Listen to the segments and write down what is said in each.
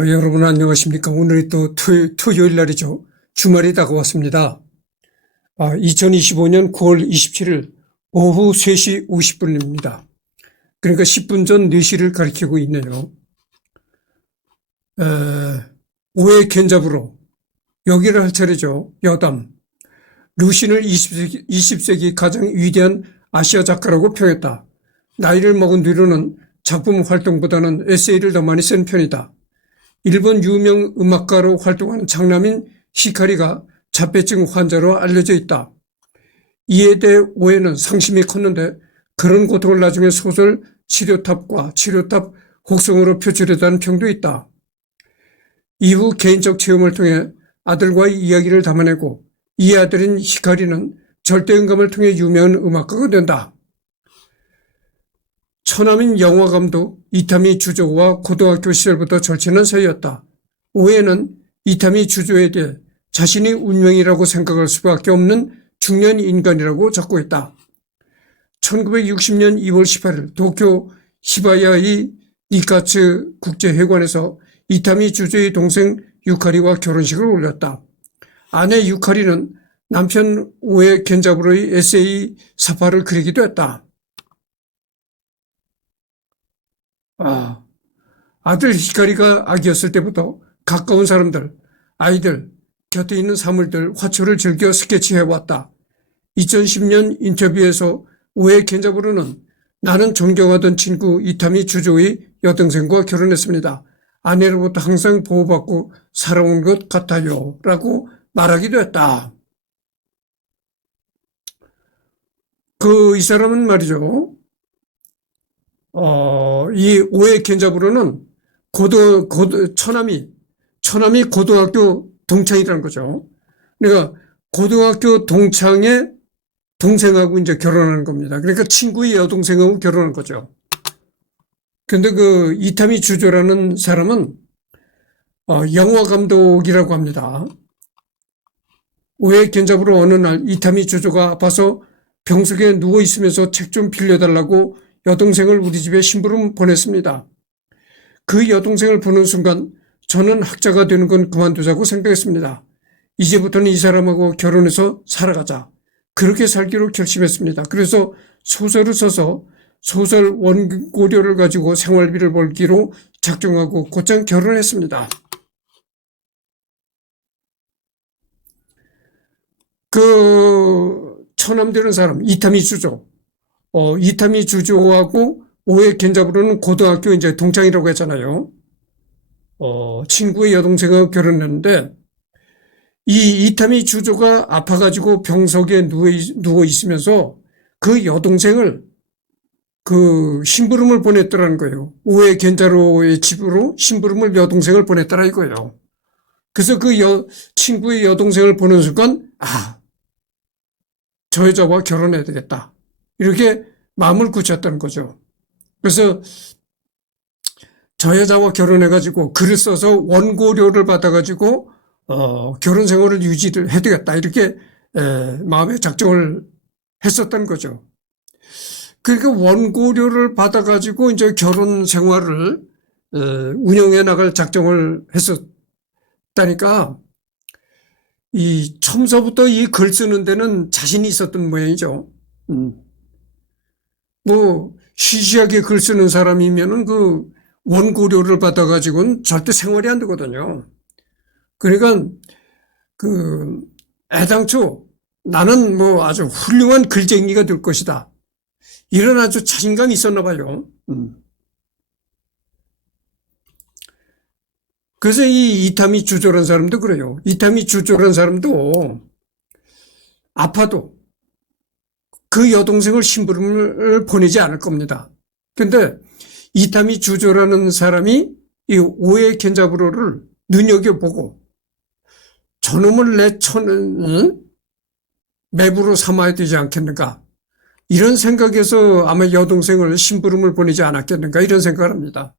아, 여러분 안녕하십니까. 오늘이 또 토, 토요일 날이죠. 주말이 다가왔습니다. 아, 2025년 9월 27일 오후 3시 50분입니다. 그러니까 10분 전 4시를 가리키고 있네요. 에, 오해 겐잡으로 여기를 할 차례죠. 여담. 루신을 20세기, 20세기 가장 위대한 아시아 작가라고 평했다. 나이를 먹은 뒤로는 작품 활동보다는 에세이를 더 많이 쓴 편이다. 일본 유명 음악가로 활동하는 장남인 히카리가 자폐증 환자로 알려져 있다. 이에 대해 오해는 상심이 컸는데 그런 고통을 나중에 소설 치료탑과 치료탑 곡성으로 표출했다는 평도 있다. 이후 개인적 체험을 통해 아들과의 이야기를 담아내고 이 아들인 히카리는 절대음감을 통해 유명한 음악가가 된다. 처남인 영화감독 이타미 주조와 고등학교 시절부터 절친한 사이였다. 오해는 이타미 주조에 대해 자신이 운명이라고 생각할 수밖에 없는 중년 인간이라고 적고 있다. 1960년 2월 18일 도쿄 히바야이 니카츠 국제회관에서 이타미 주조의 동생 유카리와 결혼식을 올렸다. 아내 유카리는 남편 오해 겐잡으로의 에세이 사파를 그리기도 했다. 아, 아들 히카리가 아기였을 때부터 가까운 사람들, 아이들, 곁에 있는 사물들, 화초를 즐겨 스케치해왔다. 2010년 인터뷰에서 오해 겐잡으로는 나는 존경하던 친구 이타미 주조의 여동생과 결혼했습니다. 아내로부터 항상 보호받고 살아온 것 같아요. 라고 말하기도 했다. 그, 이 사람은 말이죠. 어, 이 오해 겐잡으로는 고등, 고등, 처남이, 처남이 고등학교 동창이라는 거죠. 그러니까 고등학교 동창의 동생하고 이제 결혼하는 겁니다. 그러니까 친구의 여동생하고 결혼한 거죠. 근데 그 이타미 주조라는 사람은 어, 영화 감독이라고 합니다. 오해 견잡으로 어느 날 이타미 주조가 아파서 병석에 누워 있으면서 책 좀 빌려달라고 여동생을 우리 집에 심부름 보냈습니다. 그 여동생을 보는 순간 저는 학자가 되는 건 그만두자고 생각했습니다. 이제부터는 이 사람하고 결혼해서 살아가자. 그렇게 살기로 결심했습니다. 그래서 소설을 써서 소설 원고료를 가지고 생활비를 벌기로 작정하고 곧장 결혼했습니다. 그 처남 되는 사람 이타미 주조, 어, 이타미 주조하고 오해 겐잡으로는 고등학교 이제 동창이라고 했잖아요. 어, 친구의 여동생하고 결혼했는데 이 이타미 주조가 아파가지고 병석에 누워, 있, 누워 있으면서 그 여동생을 그 심부름을 보냈더라는 거예요. 오해 겐자로의 집으로 심부름을 여동생을 보냈더라 이거예요. 그래서 그 여, 친구의 여동생을 보는 순간, 아, 저 여자와 결혼해야 되겠다. 이렇게 마음을 굳혔다는 거죠. 그래서 저 여자와 결혼해가지고 글을 써서 원고료를 받아가지고 어, 결혼 생활을 유지를 해야 되겠다. 이렇게 에, 마음의 작정을 했었던 거죠. 그러니까 원고료를 받아가지고 이제 결혼 생활을 에, 운영해 나갈 작정을 했었다니까 이 처음서부터 이 글 쓰는 데는 자신이 있었던 모양이죠. 음. 뭐 시시하게 글 쓰는 사람이면은 그 원고료를 받아가지고는 절대 생활이 안 되거든요. 그러니까 그 애당초 나는 뭐 아주 훌륭한 글쟁이가 될 것이다. 이런 아주 자신감이 있었나 봐요. 음. 그래서 이 이탐이 주졸한 사람도 그래요. 이탐이 주졸한 사람도 아파도 그 여동생을 심부름을 보내지 않을 겁니다. 근데 이탐이 주졸하는 사람이 이 오해 겐자브로를 눈여겨보고 저놈을 내 천은 매부로 삼아야 되지 않겠는가. 이런 생각에서 아마 여동생을 심부름을 보내지 않았겠는가 이런 생각을 합니다.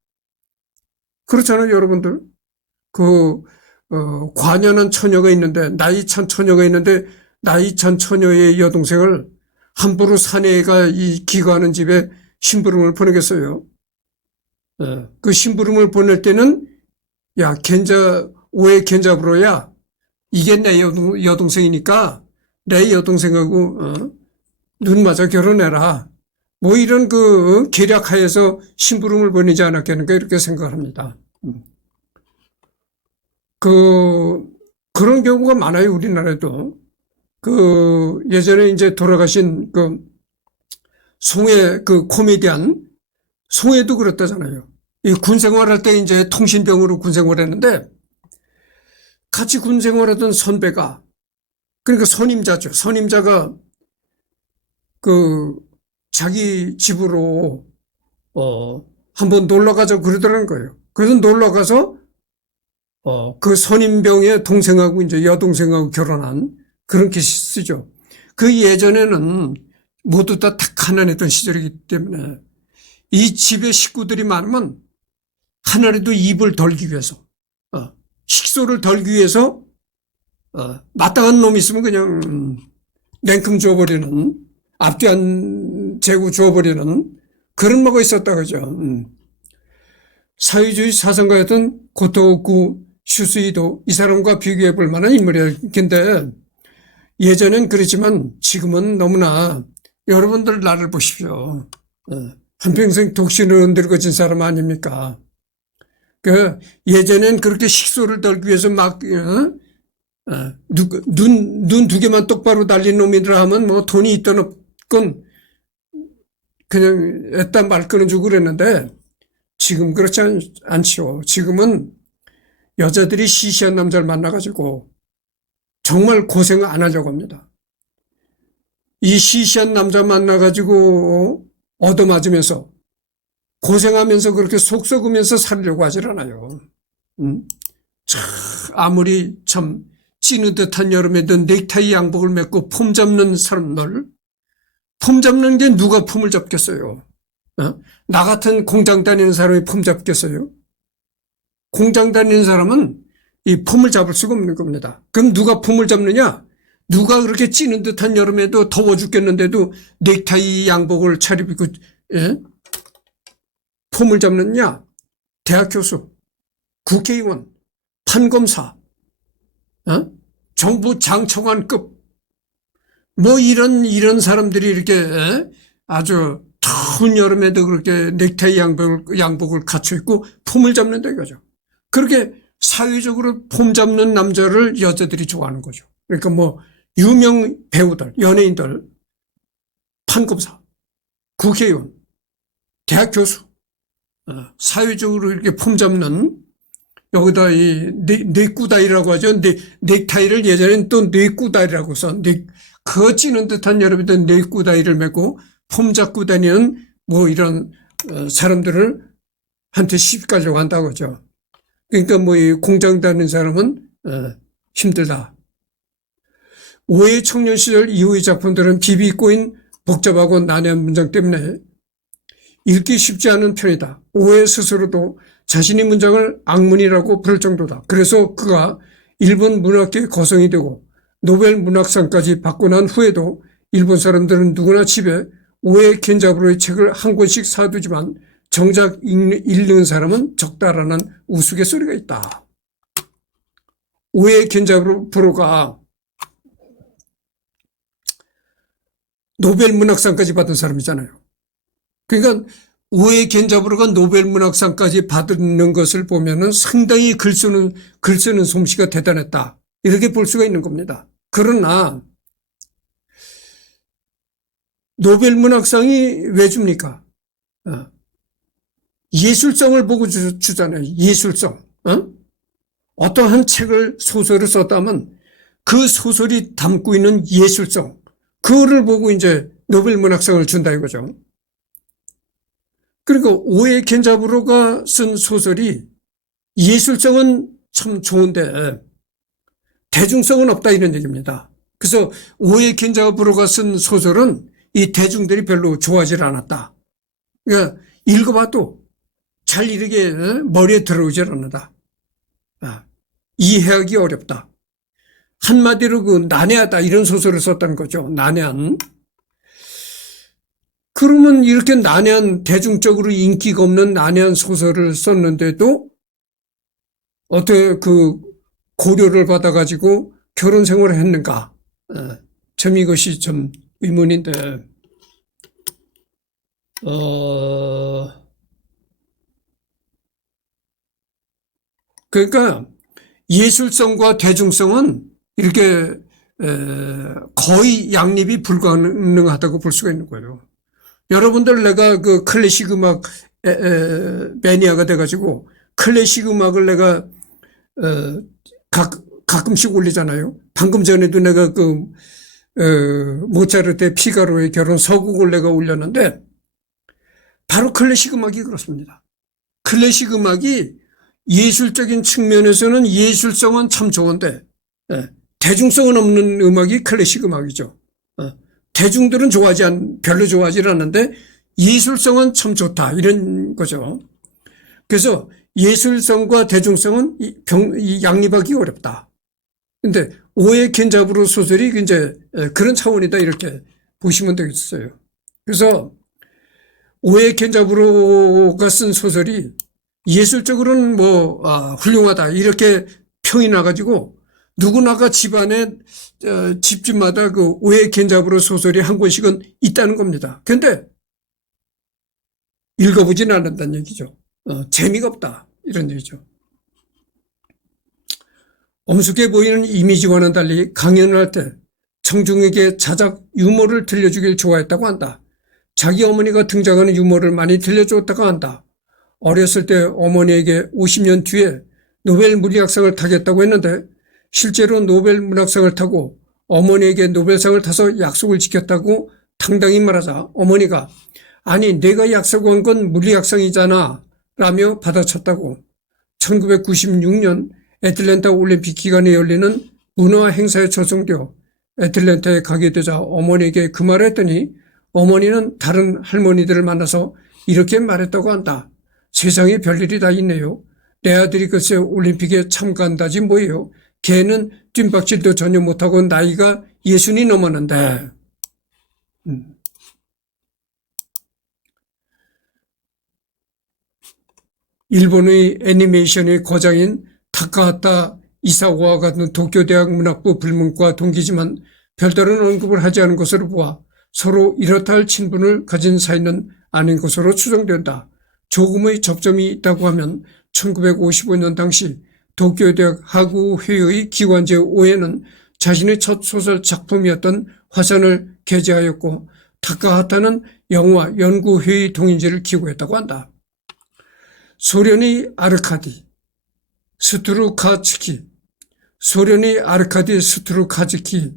그렇잖아요, 여러분들. 그, 어, 관연한 처녀가 있는데, 나이 찬 처녀가 있는데, 나이 찬 처녀의 여동생을 함부로 사내가 이 기거하는 집에 심부름을 보내겠어요. 네. 그 심부름을 보낼 때는 야, 겐자, 오해 겐자브로야. 이게 내 여동, 여동생이니까 내 여동생하고, 어, 눈 맞아 결혼해라. 뭐 이런 그 어, 계략하에서 심부름을 보내지 않았겠는가 이렇게 생각을 합니다. 음. 그, 그런 경우가 많아요, 우리나라에도. 그, 예전에 이제 돌아가신 그, 송해 그 코미디언, 송해도 그랬다잖아요. 이 군 생활할 때 이제 통신병으로 군 생활했는데, 같이 군 생활하던 선배가, 그러니까 선임자죠. 선임자가 그, 자기 집으로, 어, 한번 놀러 가자고 그러더라는 거예요. 그래서 놀러 가서, 어, 그 선임병의 동생하고 이제 여동생하고 결혼한 그런 케이스죠. 그 예전에는 모두 다딱 가난했던 시절이기 때문에 이 집에 식구들이 많으면 하나라도 입을 덜기 위해서, 어, 식소를 덜기 위해서, 어, 마땅한 놈이 있으면 그냥 음, 냉큼 줘버리는, 앞뒤 안 재고 줘버리는 그런 뭐가 있었다 그죠. 음. 사회주의 사상가였던 고토구 슈스이도 이 사람과 비교해 볼 만한 인물일 텐데 예전엔 그랬지만 지금은 너무나 여러분들 나를 보십시오. 어, 한평생 독신을 흔들거진 사람 아닙니까? 그 예전엔 그렇게 식소를 덜기 위해서 막 어? 어, 눈눈 두 개만 똑바로 달린 놈이라 하면 뭐 돈이 있던 없건 그냥 애따 말 끊어주고 그랬는데 지금 그렇지 않, 않죠. 지금은 여자들이 시시한 남자를 만나가지고 정말 고생 안 하려고 합니다. 이 시시한 남자 만나가지고 얻어맞으면서 고생하면서 그렇게 속 썩으면서 살려고 하질 않아요. 음? 참 아무리 참 찌는 듯한 여름에도 넥타이 양복을 맺고 폼 잡는 사람들 폼 잡는 게 누가 폼을 잡겠어요? 어? 나 같은 공장 다니는 사람이 폼 잡겠어요? 공장 다니는 사람은 이 폼을 잡을 수가 없는 겁니다. 그럼 누가 폼을 잡느냐? 누가 그렇게 찌는 듯한 여름에도 더워 죽겠는데도 넥타이 양복을 차려입고 예? 폼을 잡느냐? 대학 교수, 국회의원, 판검사, 어? 정부 장청관급 뭐 이런 이런 사람들이 이렇게 예? 아주 더운 여름에도 그렇게 넥타이 양복을, 양복을 갖춰 입고 폼을 잡는다 이거죠. 그렇게 사회적으로 폼 잡는 남자를 여자들이 좋아하는 거죠. 그러니까 뭐 유명 배우들, 연예인들, 판검사, 국회의원, 대학 교수, 어, 사회적으로 이렇게 폼 잡는 여기다 이 네, 뇌꾸다이라고 하죠. 네, 넥타이를 예전엔 또 뇌꾸다이라고 써. 네, 그 찌는 듯한 여러분들 뇌꾸다이를 메고 폼 잡고 다니는 뭐 이런 어, 사람들을 한테 시집 가려고 한다고 하죠. 그러니까 뭐 이 공장 다니는 사람은 어, 힘들다. 오해 청년 시절 이후의 작품들은 비비 꼬인 복잡하고 난해한 문장 때문에 읽기 쉽지 않은 편이다. 오해 스스로도 자신의 문장을 악문이라고 부를 정도다. 그래서 그가 일본 문학계의 거성이 되고 노벨 문학상까지 받고 난 후에도 일본 사람들은 누구나 집에 오해 겐자브로의 책을 한 권씩 사두지만 정작 읽는, 사람은 적다라는 우스갯소리가 있다. 오해 겐자브로가 노벨 문학상까지 받은 사람이잖아요. 그러니까 오해 겐자브로가 노벨 문학상까지 받는 것을 보면은 상당히 글 쓰는 글 쓰는 솜씨가 대단했다. 이렇게 볼 수가 있는 겁니다. 그러나 노벨 문학상이 왜 줍니까? 어. 예술성을 보고 주, 잖아요 예술성. 어? 어떠한 책을 소설을 썼다면 그 소설이 담고 있는 예술성. 그거를 보고 이제 노벨 문학상을 준다 이거죠. 그리고 오에 켄자브로가 쓴 소설이 예술성은 참 좋은데 대중성은 없다 이런 얘기입니다. 그래서 오에 켄자브로가 쓴 소설은 이 대중들이 별로 좋아하지 않았다. 그러니까 읽어봐도 잘 이렇게 머리에 들어오질 않는다. 아, 이해하기 어렵다. 한마디로 그 난해하다 이런 소설을 썼다는 거죠. 난해한. 그러면 이렇게 난해한 대중적으로 인기가 없는 난해한 소설을 썼는데도 어떻게 그 고려를 받아가지고 결혼 생활을 했는가? 어, 참 이것이 좀 의문인데, 어, 그러니까 예술성과 대중성은 이렇게 에, 거의 양립이 불가능하다고 볼 수가 있는 거예요. 여러분들 내가 그 클래식 음악 에, 에, 매니아가 돼가지고 클래식 음악을 내가 어, 각, 가끔씩 올리잖아요. 방금 전에도 내가 그 어, 모차르트의 피가로의 결혼 서곡을 내가 올렸는데 바로 클래식 음악이 그렇습니다. 클래식 음악이 예술적인 측면에서는 예술성은 참 좋은데 예, 대중성은 없는 음악이 클래식 음악이죠. 어, 대중들은 좋아하지 않, 별로 좋아하지 않는데 예술성은 참 좋다 이런 거죠. 그래서 예술성과 대중성은 이 병, 이 양립하기 어렵다. 근데 오해 겐잡으로 소설이 이제 에, 그런 차원이다 이렇게 보시면 되겠어요. 그래서 오해 겐잡으로가 쓴 소설이 예술적으로는 뭐 아, 훌륭하다 이렇게 평이 나가지고 누구나가 집안에 어, 집집마다 그 오해 겐잡으로 소설이 한 권씩은 있다는 겁니다. 근데 읽어보진 않는다는 얘기죠. 어, 재미가 없다 이런 얘기죠. 엄숙해 보이는 이미지와는 달리 강연을 할 때 청중에게 자작 유머를 들려주길 좋아했다고 한다. 자기 어머니가 등장하는 유머를 많이 들려줬다고 한다. 어렸을 때 어머니에게 50년 뒤에 노벨 물리학상을 타겠다고 했는데 실제로 노벨 문학상을 타고 어머니에게 노벨상을 타서 약속을 지켰다고 당당히 말하자 어머니가 아니 내가 약속한 건 물리학상이잖아 라며 받아쳤다고 1996년 애틀랜타 올림픽 기간에 열리는 문화 행사에 초청되어 애틀랜타에 가게 되자 어머니에게 그 말을 했더니 어머니는 다른 할머니들을 만나서 이렇게 말했다고 한다. 세상에 별일이 다 있네요. 내 아들이 글쎄 올림픽에 참가한다지 뭐예요. 걔는 뜀박질도 전혀 못하고 나이가 예순이 넘었는데. 음. 일본의 애니메이션의 거장인 타카하타 이사오와 같은 도쿄대학 문학부 불문과 동기지만 별다른 언급을 하지 않은 것으로 보아 서로 이렇다 할 친분을 가진 사이는 아닌 것으로 추정된다. 조금의 접점이 있다고 하면 1955년 당시 도쿄대학 하구회의 기관제 오해는 자신의 첫 소설 작품이었던 화산을 게재하였고 타카하타는 영화 연구회의 동인지를 기고했다고 한다. 소련의 아르카디, 스투루카츠키, 소련의 아르카디 스투루카츠키,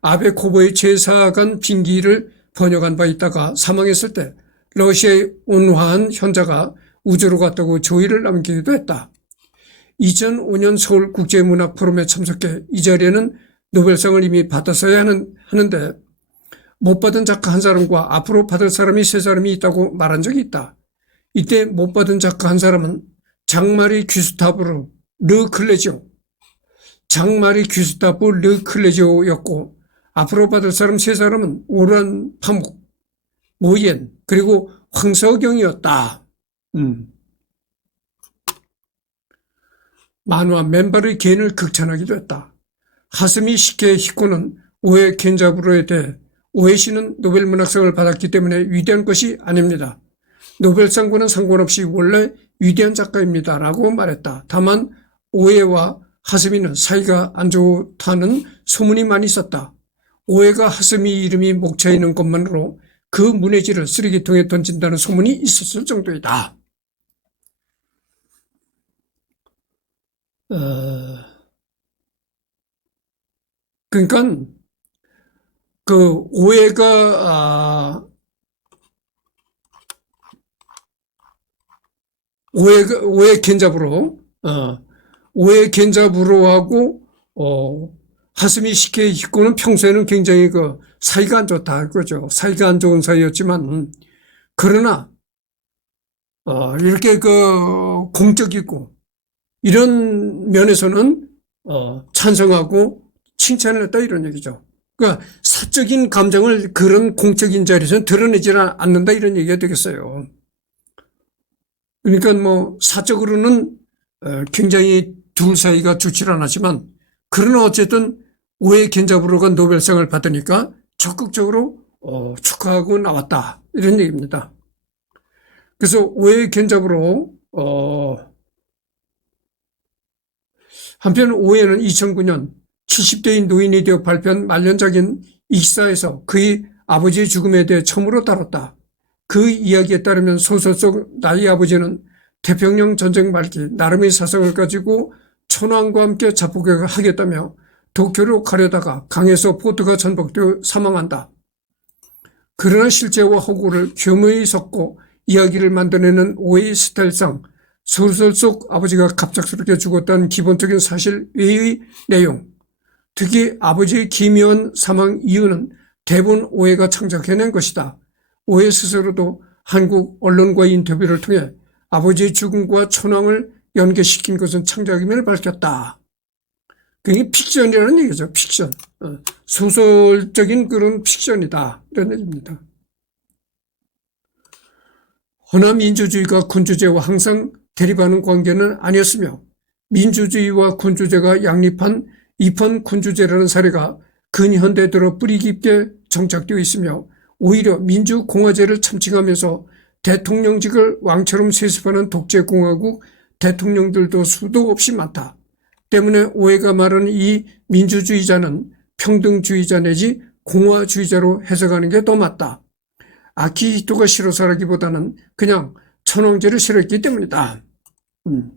아베 코보의 제사관 빙기를 번역한 바 있다가 사망했을 때 러시아의 온화한 현자가 우주로 갔다고 조의를 남기기도 했다. 2005년 서울 국제문학 포럼에 참석해 이 자리에는 노벨상을 이미 받았어야 하는, 하는데 못 받은 작가 한 사람과 앞으로 받을 사람이 세 사람이 있다고 말한 적이 있다. 이때 못 받은 작가 한 사람은 장마리 귀스타브르 르 클레지오, 장마리 귀스타브 르 클레지오였고 앞으로 받을 사람 세 사람은 오란 파묵, 모옌 그리고 황석영이었다. 음. 만화 맨발의 개인을 극찬하기도 했다. 하스미 시케 히코는 오해 겐자부로에 대해 오해 씨는 노벨 문학상을 받았기 때문에 위대한 것이 아닙니다. 노벨상과는 상관없이 원래 위대한 작가입니다. 라고 말했다. 다만 오해와 하스미는 사이가 안 좋다는 소문이 많이 있었다. 오해가 하스미 이름이 목차에 있는 것만으로 그 문해지를 쓰레기통에 던진다는 소문이 있었을 정도이다. 어, 그러니까 그 오해가 아, 오해 오해 겐잡으로 어, 오해 겐잡으로 하고 어, 하스미 시케 히코는 평소에는 굉장히 그 사이가 안 좋다 그죠 사이가 안 좋은 사이였지만 그러나 어, 이렇게 그 공적이고 이런 면에서는 어, 찬성하고 칭찬을 했다 이런 얘기죠. 그러니까 사적인 감정을 그런 공적인 자리에서는 드러내지 않는다 이런 얘기가 되겠어요. 그러니까 뭐 사적으로는 어, 굉장히 둘 사이가 좋질 않았지만 그러나 어쨌든 오해 겐자브로가 노벨상을 받으니까 적극적으로 어, 축하하고 나왔다 이런 얘기입니다. 그래서 오해 겐자브로 어, 한편 오해는 2009년 70대인 노인이 되어 발표한 말년작인 익사에서 그의 아버지의 죽음에 대해 처음으로 다뤘다. 그 이야기에 따르면 소설 속 나의 아버지는 태평양 전쟁 말기 나름의 사상을 가지고 천황과 함께 자폭을 하겠다며 도쿄로 가려다가 강에서 보트가 전복되어 사망한다. 그러나 실제와 허구를 교묘히 섞고 이야기를 만들어내는 오해의 스타일상 소설 속 아버지가 갑작스럽게 죽었다는 기본적인 사실 외의 내용, 특히 아버지의 기묘한 사망 이유는 대부분 오해가 창작해낸 것이다. 오해 스스로도 한국 언론과의 인터뷰를 통해 아버지의 죽음과 천황을 연계시킨 것은 창작임을 밝혔다. 그게 픽션이라는 얘기죠. 픽션. 어, 소설적인 그런 픽션이다. 이런 얘기입니다. 허나 민주주의가 군주제와 항상 대립하는 관계는 아니었으며 민주주의와 군주제가 양립한 입헌 군주제라는 사례가 근현대 들어 뿌리 깊게 정착되어 있으며 오히려 민주공화제를 참칭하면서 대통령직을 왕처럼 세습하는 독재공화국 대통령들도 수도 없이 많다. 때문에 오해가 말하는 이 민주주의자는 평등주의자 내지 공화주의자로 해석하는 게 더 맞다. 아키히토가 싫어서라기보다는 그냥 천황제를 싫어했기 때문이다. 음.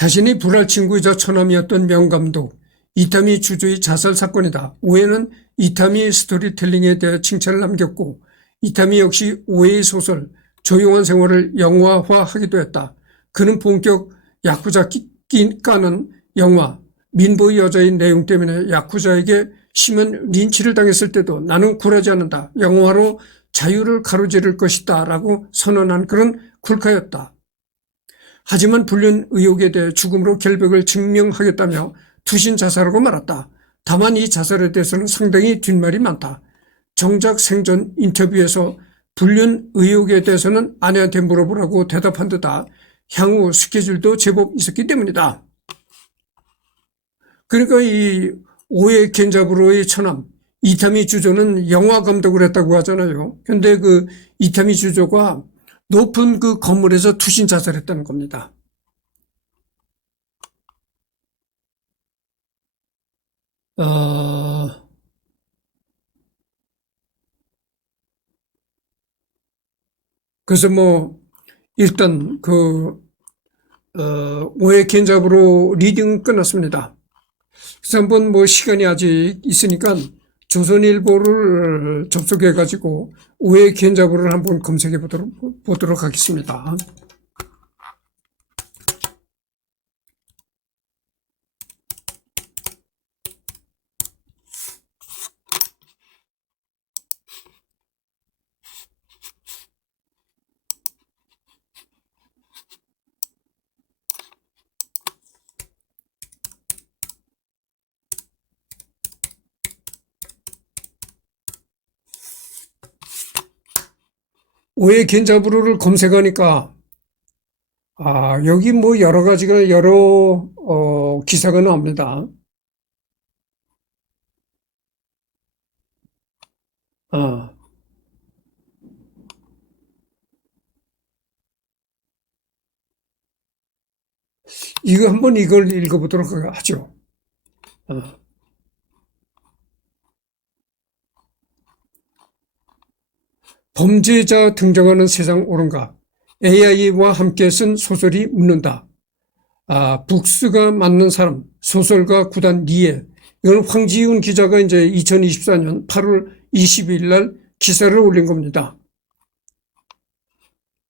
자신이 불알 친구이자 처남이었던 명감독 이타미 주주의 자살 사건이다. 오해는 이타미 스토리텔링에 대해 칭찬을 남겼고 이타미 역시 오해의 소설 조용한 생활을 영화화하기도 했다. 그는 본격 야쿠자 끼까는 영화 민보의 여자의 내용 때문에 야쿠자에게 심한 린치를 당했을 때도 나는 굴하지 않는다. 영화로 자유를 가로지를 것이다. 라고 선언한 그런 굴카였다. 하지만 불륜 의혹에 대해 죽음으로 결백을 증명하겠다며 투신 자살하고 말았다. 다만 이 자살에 대해서는 상당히 뒷말이 많다. 정작 생전 인터뷰에서 불륜 의혹에 대해서는 아내한테 물어보라고 대답한 데다 향후 스케줄도 제법 있었기 때문이다. 그러니까 이 오해 겐자브로의 처남 이타미 주조는 영화 감독을 했다고 하잖아요. 근데 그 이타미 주조가 높은 그 건물에서 투신 자살했다는 겁니다. 어, 그래서 뭐 일단 그 어, 오해 겐잡으로 리딩 끝났습니다. 그래서 한번 뭐 시간이 아직 있으니까 조선일보를 접속해 가지고 오해 겐잡으를 한번 검색해 보도록 보도록 하겠습니다. 오해 겐자브루를 검색하니까 아 여기 뭐 여러 가지가 여러 어, 기사가 나옵니다. 아 이거 한번 이걸 읽어보도록 하죠. 아. 범죄자 등장하는 세상 옳은가? AI와 함께 쓴 소설이 묻는다. 아, 북스가 맞는 사람, 소설가 구단 니에. 이건 황지훈 기자가 이제 2024년 8월 22일 날 기사를 올린 겁니다.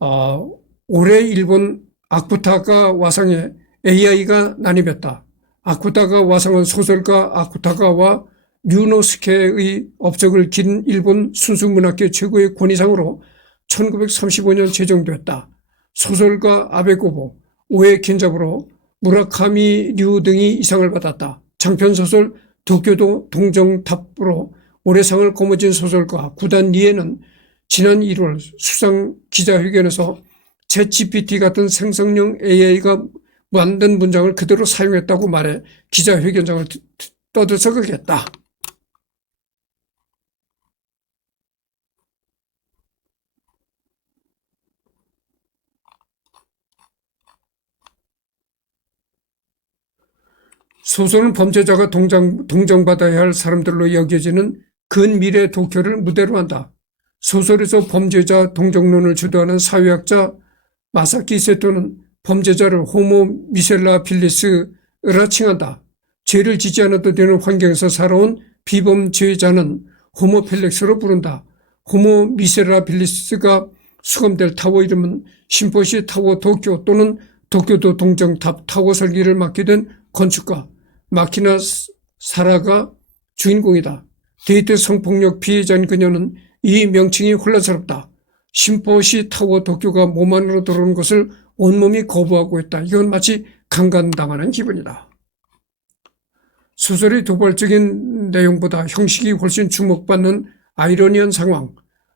아, 올해 일본 아쿠타가 와상에 AI가 난입했다. 아쿠타가 와상은 소설가 아쿠타가와 류노스케의 업적을 기른 일본 순수문학계 최고의 권위상으로 1935년 제정되었다. 소설가 아베고보, 오에 겐자부로 무라카미 류 등이 이상을 받았다. 장편소설 도쿄도 동정탑으로 올해상을 거머쥔 소설가 구단 리에는 지난 1월 수상 기자회견에서 챗GPT 같은 생성형 AI가 만든 문장을 그대로 사용했다고 말해 기자회견장을 떠들썩하겠다. 소설은 범죄자가 동정, 동정받아야 할 사람들로 여겨지는 근미래 도쿄를 무대로 한다. 소설에서 범죄자 동정론을 주도하는 사회학자 마사키 세토는 범죄자를 호모 미셀라 빌리스라 칭한다. 죄를 지지 않아도 되는 환경에서 살아온 비범죄자는 호모 펠렉스로 부른다. 호모 미셀라 빌리스가 수감될 타워 이름은 신포시 타워 도쿄 또는 도쿄도 동정탑 타워 설계를 맡게 된 건축가 마키나 사라가 주인공이다. 데이트 성폭력 피해자인 그녀는 이 명칭이 혼란스럽다. 신포시 타워 도쿄가 몸 안으로 들어오는 것을 온몸이 거부하고 있다. 이건 마치 강간당하는 기분이다. 소설의 도발적인 내용보다 형식이 훨씬 주목받는 아이러니한 상황,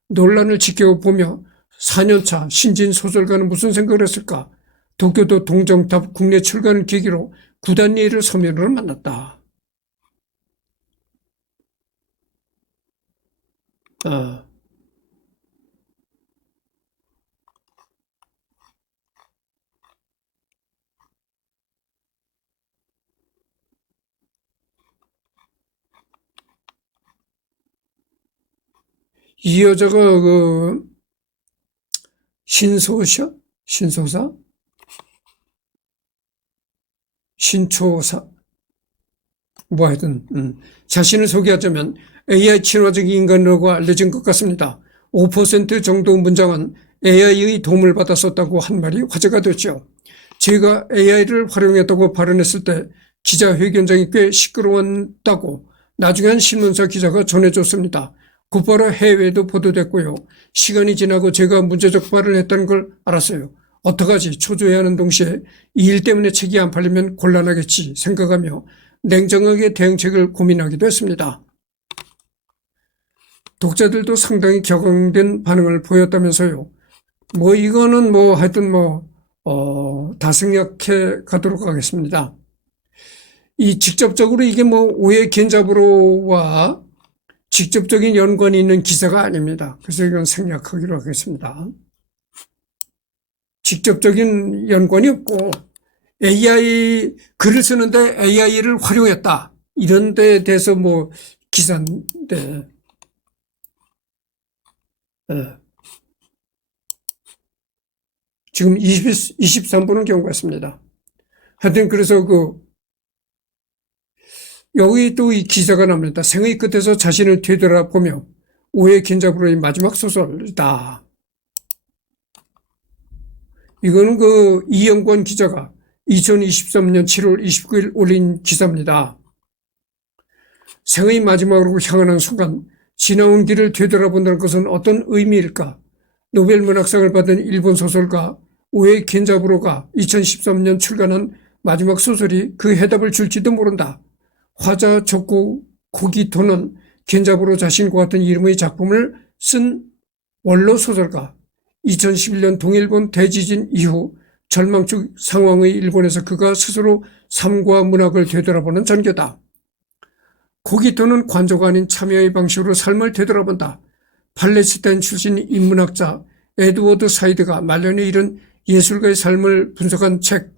논란을 지켜보며 4년차 신진 소설가는 무슨 생각을 했을까? 도쿄도 동정탑 국내 출간을 계기로 구단리를 서면으로 만났다. 어. 이 여자가 그 신소샤? 신소사? 신초사? 뭐 하여튼 음. 자신을 소개하자면 AI 친화적 인간이라고 알려진 것 같습니다. 5% 정도 문장은 AI의 도움을 받아 썼다고 한 말이 화제가 됐죠. 제가 AI를 활용했다고 발언했을 때 기자회견장이 꽤 시끄러웠다고 나중에 한 신문사 기자가 전해줬습니다. 곧바로 해외에도 보도됐고요. 시간이 지나고 제가 문제적 발언을 했다는 걸 알았어요. 어떡하지 초조해하는 동시에 이 일 때문에 책이 안 팔리면 곤란하겠지 생각하며 냉정하게 대응책을 고민하기도 했습니다. 독자들도 상당히 격앙된 반응을 보였다면서요. 뭐 이거는 뭐 하여튼 뭐 어, 다승약해 가도록 하겠습니다. 이 직접적으로 이게 뭐 오해 견잡으로와 직접적인 연관이 있는 기사가 아닙니다. 그래서 이건 생략하기로 하겠습니다. 직접적인 연관이 없고 AI 글을 쓰는데 AI를 활용했다. 이런 데에 대해서 뭐 기사인데 예. 지금 20, 23분은 경우가 있습니다. 하여튼 그래서 그 여기 또 이 기사가 납니다. 생의 끝에서 자신을 되돌아보며 오해 견잡으로의 마지막 소설이다. 이거는 그 이영권 기자가 2023년 7월 29일 올린 기사입니다. 생의 마지막으로 향하는 순간 지나온 길을 되돌아본다는 것은 어떤 의미일까? 노벨 문학상을 받은 일본 소설가 오에 겐자부로가 2013년 출간한 마지막 소설이 그 해답을 줄지도 모른다. 화자 적고 고기토는 겐자부로 자신과 같은 이름의 작품을 쓴 원로 소설가. 2011년 동일본 대지진 이후 절망적 상황의 일본에서 그가 스스로 삶과 문학을 되돌아보는 전교다. 고기토는 관조가 아닌 참여의 방식으로 삶을 되돌아본다. 팔레스타인 출신 인문학자 에드워드 사이드가 말년에 이른 예술가의 삶을 분석한 책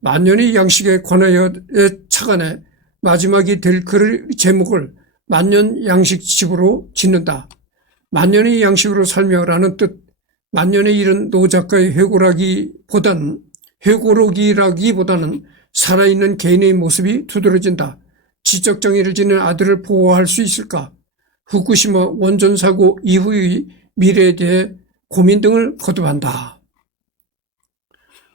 만년의 양식에 관하여의 차관에 마지막이 될 글의 제목을 만년 양식집으로 짓는다. 만년의 양식으로 살며라는 뜻 만년에 이른 노 작가의 회고라기보다는 회고록이라기보다는 살아있는 개인의 모습이 두드러진다. 지적 정의를 지닌 아들을 보호할 수 있을까? 후쿠시마 원전 사고 이후의 미래에 대해 고민 등을 거듭한다.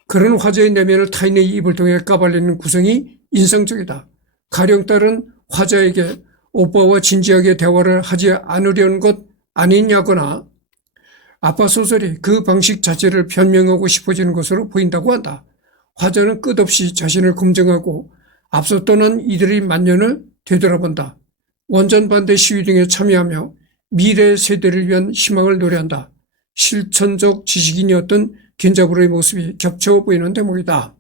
그런 화제의 내면을 타인의 입을 통해 까발리는 구성이 인상적이다. 가령 딸은 화자에게 오빠와 진지하게 대화를 하지 않으려는 것 아니냐거나 아빠 소설이 그 방식 자체를 변명하고 싶어지는 것으로 보인다고 한다. 화자는 끝없이 자신을 검증하고 앞서 떠난 이들의 만년을 되돌아본다. 원전 반대 시위 등에 참여하며 미래 세대를 위한 희망을 노래한다. 실천적 지식인이었던 겐자브로의 모습이 겹쳐 보이는 대목이다.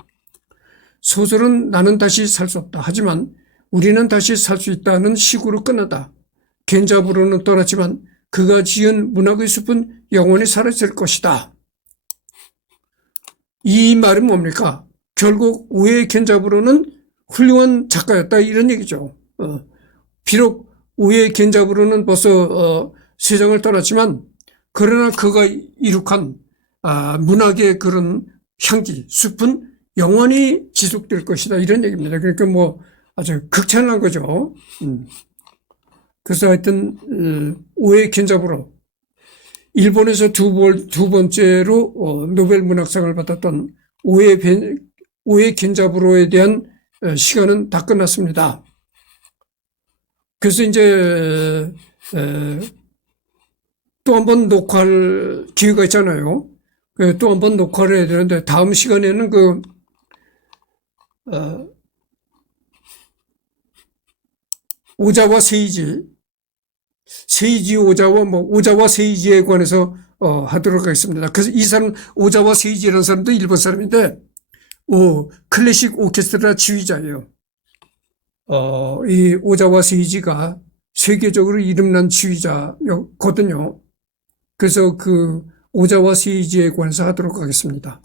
소설은 나는 다시 살 수 없다. 하지만 우리는 다시 살 수 있다는 식으로 끝났다. 겐자브로는 떠났지만 그가 지은 문학의 숲은 영원히 사라질 것이다. 이 말은 뭡니까? 결국 오해 겐자브로는 훌륭한 작가였다 이런 얘기죠. 어, 비록 오해 겐자브로는 벌써 어, 세상을 떠났지만 그러나 그가 이룩한 아, 문학의 그런 향기, 숲은 영원히 지속될 것이다 이런 얘기입니다. 그러니까 뭐 아주 극찬한 거죠. 음. 그래서 하여튼 어, 오해 겐자브로 일본에서 두, 번, 두 번째로 어, 노벨 문학상을 받았던 오해, 벤- 오해 겐자브로에 대한 어, 시간은 다 끝났습니다. 그래서 이제 또 한 번 녹화할 기회가 있잖아요. 또 한 번 녹화를 해야 되는데 다음 시간에는 그 어, 오자와 세이지, 세이지 오자와 뭐 오자와 세이지에 관해서 어, 하도록 하겠습니다. 그래서 이 사람 오자와 세이지라는 사람도 일본 사람인데 오, 클래식 오케스트라 지휘자예요. 어, 이 오자와 세이지가 세계적으로 이름난 지휘자거든요. 그래서 그 오자와 세이지에 관해서 하도록 하겠습니다.